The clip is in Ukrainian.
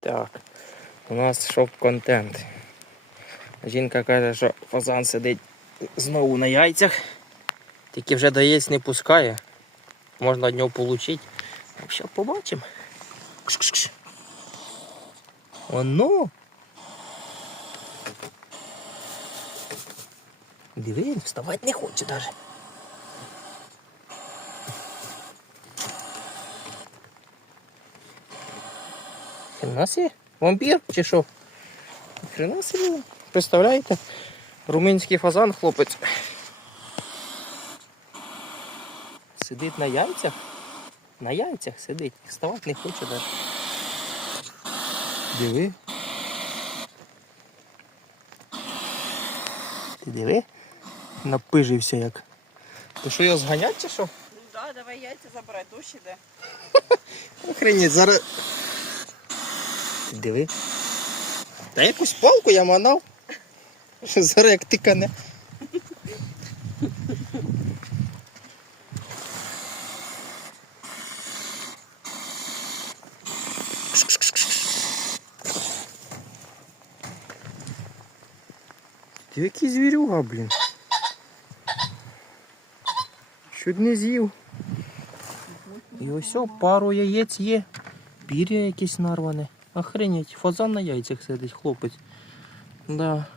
Так, у нас шок-контент. Жінка каже, що фазан сидить знову на яйцях, тільки вже до яєць не пускає. Можна від нього отримати. Що побачимо. Кш-кш-кш. Оно. Диви, вставати не хоче навіть. Хрена собі? Вампір чи що? Хрена собі. Представляєте? Румунський фазан, хлопець. Сидить на яйцях. На яйцях сидить. Вставати не хоче навіть. Диви. Ти диви? Напижився як. То що його зганять чи що? Ну да, давай яйця забирай, дощ іде. Охренеть, зараз. Диви. Та якусь палку я манав. Зараз як тикане. Ти який звірюга, блін. Чуть не з'їв. І ось пару яєць є. Пір'я якесь нарване. Охренеть, фазан на яйцях сидить, хлопець. Да.